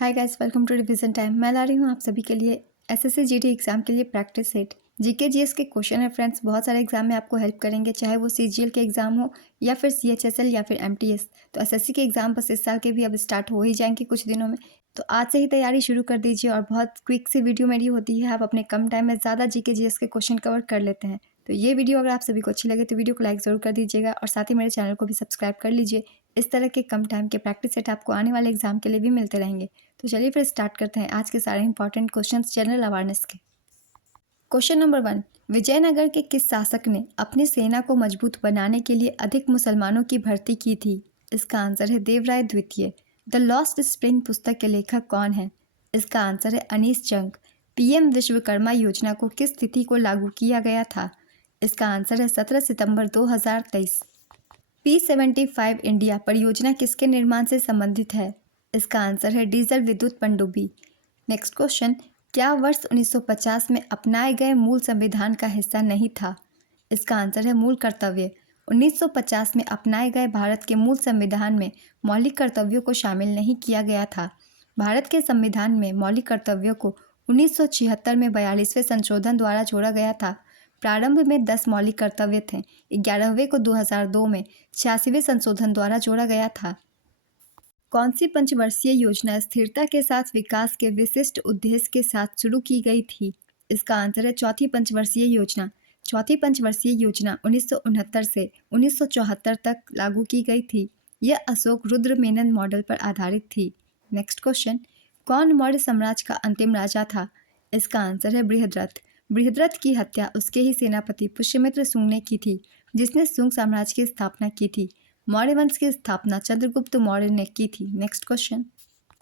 Hi guys, welcome to revision time. मैं ला रही हूँ आप सभी के लिए एसएससी जीडी एग्जाम के लिए प्रैक्टिस सेट जीके जीएस के क्वेश्चन है फ्रेंड्स। बहुत सारे एग्जाम में आपको हेल्प करेंगे, चाहे वो सीजीएल के एग्जाम हो या फिर सीएचएसएल या फिर एमटीएस। तो एसएससी के एग्जाम बस इस साल के भी अब स्टार्ट हो ही जाएंगे कुछ दिनों में, तो आज से ही तैयारी शुरू कर दीजिए। और बहुत क्विक सी वीडियो मेरी होती है, आप अपने कम टाइम में ज़्यादा जीके जीएस के क्वेश्चन कवर कर लेते हैं। तो ये वीडियो अगर आप सभी को अच्छी लगे तो वीडियो को लाइक ज़रूर कर दीजिएगा और साथ ही मेरे चैनल को भी सब्सक्राइब कर लीजिए। इस तरह के कम टाइम के प्रैक्टिस सेट आपको आने वाले एग्जाम के लिए भी मिलते रहेंगे। तो चलिए फिर स्टार्ट करते हैं आज के सारे इंपॉर्टेंट क्वेश्चंस जनरल अवेयरनेस के। क्वेश्चन नंबर 1, विजयनगर के किस शासक ने अपनी सेना को मजबूत बनाने के लिए अधिक मुसलमानों की भर्ती की थी? इसका आंसर है देवराय द्वितीय। द लॉस्ट स्प्रिंग पुस्तक के लेखक कौन है? इसका आंसर है अनीस चंग। पीएम विश्वकर्मा योजना को किस तिथि को लागू किया गया था? इसका आंसर है 17 सितंबर 2023। P75 इंडिया परियोजना किसके निर्माण से संबंधित है? इसका आंसर है डीजल विद्युत पनडुब्बी। नेक्स्ट क्वेश्चन, क्या वर्ष 1950 में अपनाए गए मूल संविधान का हिस्सा नहीं था? इसका आंसर है मूल कर्तव्य। 1950 में अपनाए गए भारत के मूल संविधान में मौलिक कर्तव्यों को शामिल नहीं किया गया था। भारत के संविधान में मौलिक कर्तव्यों को 1976 में 42वें संशोधन द्वारा जोड़ा गया था। प्रारंभ में 10 मौलिक कर्तव्य थे, 11वें को 2002 में 86वें संशोधन द्वारा जोड़ा गया था। कौन सी पंचवर्षीय योजना स्थिरता के साथ विकास के विशिष्ट उद्देश्य के साथ शुरू की गई थी? इसका आंसर है चौथी पंचवर्षीय योजना। चौथी पंचवर्षीय योजना 1969 से 1974 तक लागू की गई थी। यह अशोक रुद्र मेनन मॉडल पर आधारित थी। नेक्स्ट क्वेश्चन, कौन मौर्य साम्राज्य का अंतिम राजा था? इसका आंसर है बृहद्रथ। बृहद्रथ की हत्या उसके ही सेनापति पुष्यमित्र शुंग ने की थी, जिसने शुंग साम्राज्य की स्थापना की थी। मौर्य वंश की स्थापना चंद्रगुप्त मौर्य ने की थी। नेक्स्ट क्वेश्चन,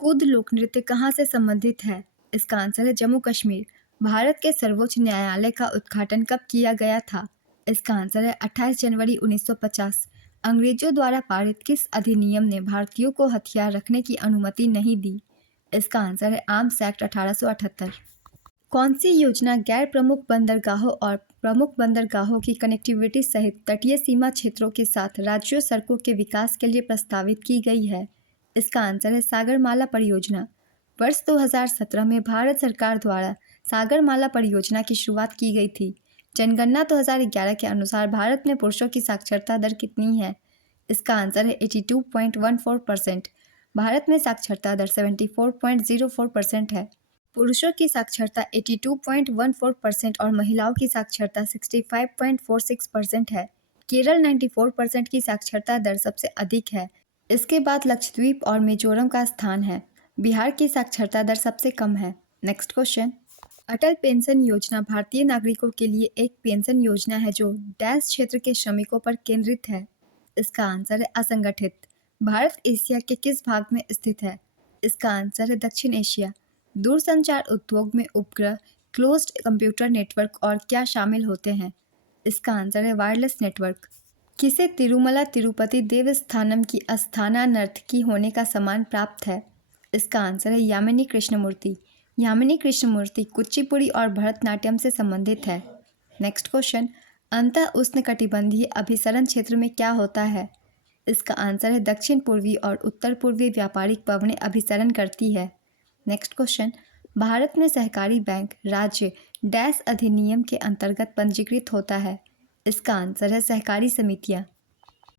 कूद लोक नृत्य कहाँ से संबंधित है? इसका आंसर है जम्मू कश्मीर। भारत के सर्वोच्च न्यायालय का उद्घाटन कब किया गया था? इसका आंसर है 28 जनवरी 1950। अंग्रेजों द्वारा पारित किस अधिनियम ने भारतीयों को हथियार रखने की अनुमति नहीं दी? इसका आंसर है आर्म्स एक्ट 1878। कौन सी योजना गैर प्रमुख बंदरगाहों और प्रमुख बंदरगाहों की कनेक्टिविटी सहित तटीय सीमा क्षेत्रों के साथ राज्यों सड़कों के विकास के लिए प्रस्तावित की गई है? इसका आंसर है सागरमाला परियोजना। वर्ष 2017 में भारत सरकार द्वारा सागरमाला परियोजना की शुरुआत की गई थी। जनगणना 2011 के अनुसार भारत में पुरुषों की साक्षरता दर कितनी है? इसका आंसर है 82.14%। भारत में साक्षरता दर 74.04% है। पुरुषों की साक्षरता 82.14% और महिलाओं की साक्षरता 65.46% है। केरल 94% की साक्षरता दर सबसे अधिक है। इसके बाद लक्षद्वीप और मिजोरम का स्थान है। बिहार की साक्षरता दर सबसे कम है। नेक्स्ट क्वेश्चन, अटल पेंशन योजना भारतीय नागरिकों के लिए एक पेंशन योजना है जो डैश क्षेत्र के श्रमिकों पर केंद्रित है। इसका आंसर है असंगठित। भारत एशिया के किस भाग में स्थित है? इसका आंसर है दक्षिण एशिया। दूरसंचार उद्योग में उपग्रह, क्लोज्ड कंप्यूटर नेटवर्क और क्या शामिल होते हैं? इसका आंसर है वायरलेस नेटवर्क। किसे तिरुमला तिरुपति देवस्थानम की अस्थाना नर्तकी होने का सम्मान प्राप्त है? इसका आंसर है यामिनी कृष्णमूर्ति। यामिनी कृष्णमूर्ति कुचिपुड़ी और भरतनाट्यम से संबंधित है। नेक्स्ट क्वेश्चन, अंतः उष्णकटिबंधीय अभिसरण क्षेत्र में क्या होता है? इसका आंसर है दक्षिण पूर्वी और उत्तर पूर्वी व्यापारिक पवनें अभिसरण करती है। नेक्स्ट क्वेश्चन, भारत में सहकारी बैंक राज्य डैश अधिनियम के अंतर्गत पंजीकृत होता है? इसका आंसर है सहकारी समितियां।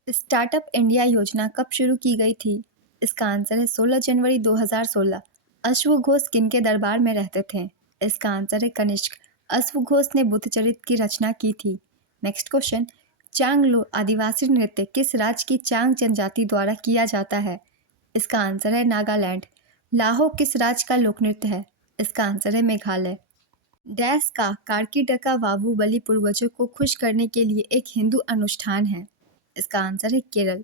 स्टार्टअप इंडिया योजना कब शुरू की गई थी? इसका आंसर है 16 जनवरी 2016। अश्वघोष किनके दरबार में रहते थे? इसका आंसर है कनिष्क। अश्वघोष ने बुद्धचरित की रचना की थी। नेक्स्ट क्वेश्चन, चांगलो आदिवासी नृत्य किस राज्य की चांग जनजाति द्वारा किया जाता है? इसका आंसर है नागालैंड। लाहो किस राज्य का लोक नृत्य है? इसका आंसर है मेघालय। डैश का कार्की डका वावू बलि पूर्वजों को खुश करने के लिए एक हिंदू अनुष्ठान है। इसका आंसर है केरल।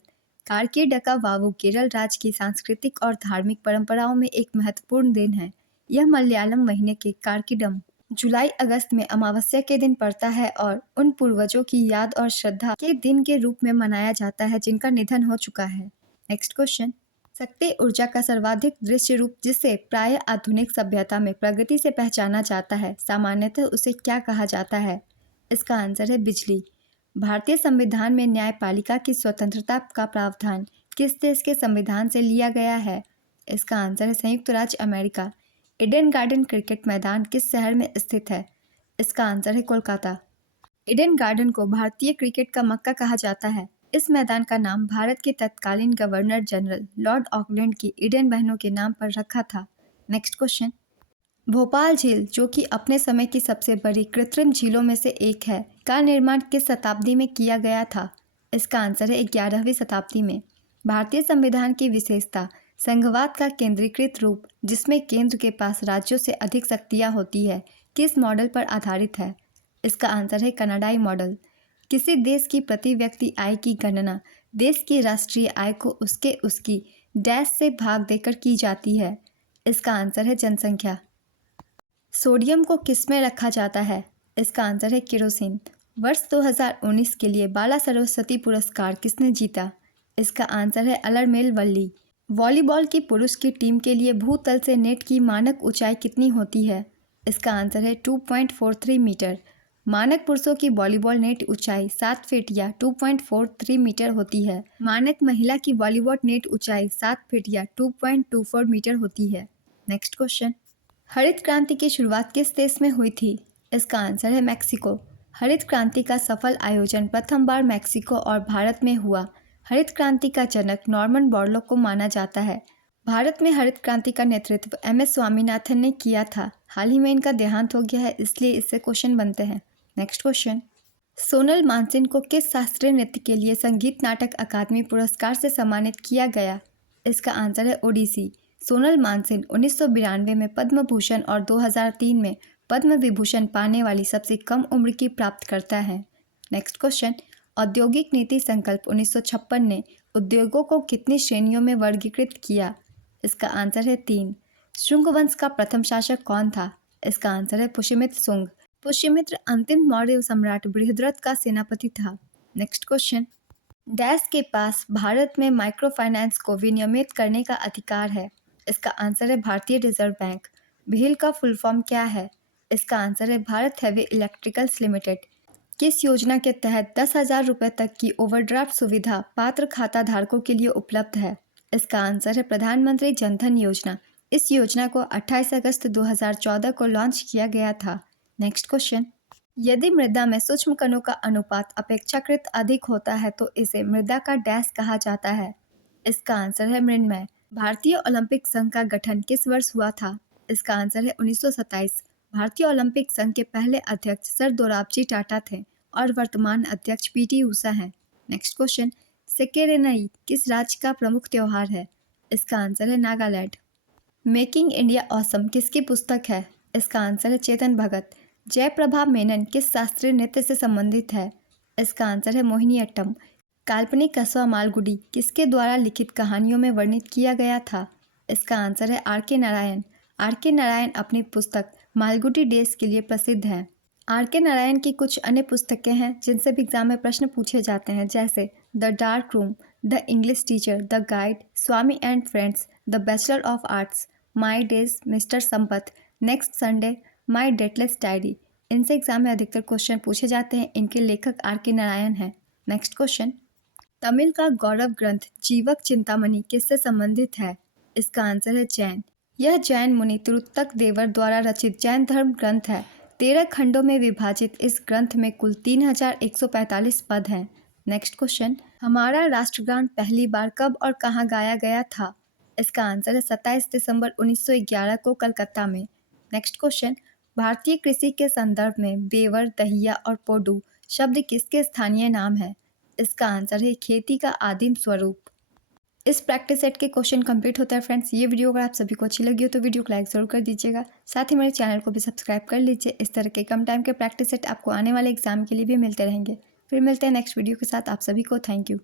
कार्की डका वावू केरल राज्य की सांस्कृतिक और धार्मिक परंपराओं में एक महत्वपूर्ण दिन है। यह मलयालम महीने के कार्किडम जुलाई अगस्त में अमावस्या के दिन पड़ता है और उन पूर्वजों की याद और श्रद्धा के दिन के रूप में मनाया जाता है जिनका निधन हो चुका है। नेक्स्ट क्वेश्चन, शक्ति ऊर्जा का सर्वाधिक दृश्य रूप जिसे प्राय आधुनिक सभ्यता में प्रगति से पहचाना जाता है, सामान्यतः उसे क्या कहा जाता है? इसका आंसर है बिजली। भारतीय संविधान में न्यायपालिका की स्वतंत्रता का प्रावधान किस देश के संविधान से लिया गया है? इसका आंसर है संयुक्त राज्य अमेरिका। ईडन गार्डन क्रिकेट मैदान किस शहर में स्थित है? इसका आंसर है कोलकाता। ईडन गार्डन को भारतीय क्रिकेट का मक्का कहा जाता है। इस मैदान का नाम भारत के तत्कालीन गवर्नर जनरल लॉर्ड ऑकलैंड की ईडन बहनों के नाम पर रखा था। Next question. भोपाल झील, जो कि अपने समय की सबसे बड़ी कृत्रिम झीलों में से एक है, का निर्माण किस शताब्दी में किया गया था? इसका आंसर है 11वीं शताब्दी में। भारतीय संविधान की विशेषता संघवाद का केंद्रीकृत रूप, जिसमें केंद्र के पास राज्यों से अधिक शक्तियाँ होती है, किस मॉडल पर आधारित है? इसका आंसर है कनाडाई मॉडल। किसी देश की प्रति व्यक्ति आय की गणना देश की राष्ट्रीय आय को उसकी डैश से भाग देकर की जाती है। इसका आंसर है जनसंख्या। सोडियम को किस में रखा जाता है? इसका आंसर है केरोसिन। वर्ष 2019 के लिए बाला सरस्वती पुरस्कार किसने जीता? इसका आंसर है अलरमेल वल्ली। वॉलीबॉल की पुरुष की टीम के लिए भूतल से नेट की मानक ऊंचाई कितनी होती है? इसका आंसर है 2.43 मीटर। मानक पुरुषों की वॉलीबॉल नेट ऊंचाई 7 फीट या 2.43 मीटर होती है। मानक महिला की वॉलीबॉल नेट ऊंचाई 7 फीट या 2.24 मीटर होती है। Next question. हरित क्रांति की शुरुआत किस देश में हुई थी? इसका आंसर है मैक्सिको। हरित क्रांति का सफल आयोजन प्रथम बार मैक्सिको और भारत में हुआ। हरित क्रांति का जनक नॉर्मन बोरलॉग को माना जाता है। भारत में हरित क्रांति का नेतृत्व MS स्वामीनाथन ने किया था। हाल ही में इनका देहांत हो गया है, इसलिए इससे क्वेश्चन बनते हैं। Next question. सोनल मानसिंह को किस शास्त्रीय नृत्य के लिए संगीत नाटक अकादमी पुरस्कार से सम्मानित किया गया? इसका आंसर है ओडिसी। सोनल मानसिंह 1992 में पद्म भूषण और 2003 में पद्म विभूषण पाने वाली सबसे कम उम्र की प्राप्तकर्ता है। Next question. औद्योगिक नीति संकल्प 1956 ने उद्योगों को कितनी श्रेणियों में वर्गीकृत किया? इसका आंसर है 3। शुंग वंश का प्रथम शासक कौन था? इसका आंसर है पुष्यमित्र शुंग। पुष्यमित्र अंतिम मौर्य सम्राट बृहद्रथ का सेनापति था। Next question. डैश के पास भारत में माइक्रो फाइनेंस को विनियमित करने का अधिकार है? इसका आंसर है भारतीय रिजर्व बैंक। भील का फुल फॉर्म क्या है? इसका आंसर है भारत हेवी इलेक्ट्रिकल्स लिमिटेड। किस योजना के तहत 10,000 रुपये तक की ओवरड्राफ्ट सुविधा पात्र खाता धारकों के लिए उपलब्ध है? इसका आंसर है प्रधानमंत्री जनधन योजना। इस योजना को 28 अगस्त 2014 को लॉन्च किया गया था। Next question. यदि मृदा में सूक्ष्म कणों का अनुपात अपेक्षाकृत अधिक होता है तो इसे मृदा का डैश कहा जाता है? इसका आंसर है मृण्मय। भारतीय ओलंपिक संघ का गठन किस वर्ष हुआ था? इसका आंसर है 1927। भारतीय ओलंपिक संघ के पहले अध्यक्ष सर दोराबजी टाटा थे और वर्तमान अध्यक्ष PT ऊषा हैं। Next question. सेकेरेनई किस राज्य का प्रमुख त्योहार है? इसका आंसर है नागालैंड। मेकिंग इंडिया ऑसम किसकी पुस्तक है? इसका आंसर है चेतन भगत। जयप्रभा मेनन किस शास्त्रीय नृत्य से संबंधित है? इसका आंसर है मोहिनीअट्टम। काल्पनिक कस्बा मालगुडी किसके द्वारा लिखित कहानियों में वर्णित किया गया था? इसका आंसर है R.K. नारायण। R.K. नारायण अपनी पुस्तक मालगुडी डेज के लिए प्रसिद्ध हैं। R.K. नारायण की कुछ अन्य पुस्तकें हैं जिनसे भी एग्जाम में प्रश्न पूछे जाते हैं, जैसे the dark room, the English teacher, the guide, Swami and friends, the bachelor of arts, my days, Mr Sampath, next Sunday, my dateless diary. इनसे एग्जाम में अधिकतर क्वेश्चन पूछे जाते हैं। इनके लेखक R.K. नारायण हैं। Next question. तमिल का गौरव ग्रंथ जीवक चिंतामणि किससे संबंधित है? इसका आंसर है जैन। यह जैन मुनि तिरुत्तक देवर द्वारा रचित जैन धर्म ग्रंथ है। 13 खंडों में विभाजित इस ग्रंथ में कुल 3145 पद हैं। Next question. हमारा राष्ट्रगान पहली बार कब और कहाँ गाया गया था? इसका आंसर है 27 दिसंबर 1911 को कलकत्ता में। Next question. भारतीय कृषि के संदर्भ में बेवर, दहिया और पोडू शब्द किसके स्थानीय नाम है? इसका आंसर है खेती का आदिम स्वरूप। इस प्रैक्टिस सेट के क्वेश्चन कंप्लीट होता है फ्रेंड्स। ये वीडियो अगर आप सभी को अच्छी लगी हो तो वीडियो को लाइक जरूर कर दीजिएगा। साथ ही मेरे चैनल को भी सब्सक्राइब कर लीजिए। इस तरह के कम टाइम के प्रैक्टिस सेट आपको आने वाले एग्जाम के लिए भी मिलते रहेंगे। फिर मिलते हैं नेक्स्ट वीडियो के साथ। आप सभी को थैंक यू।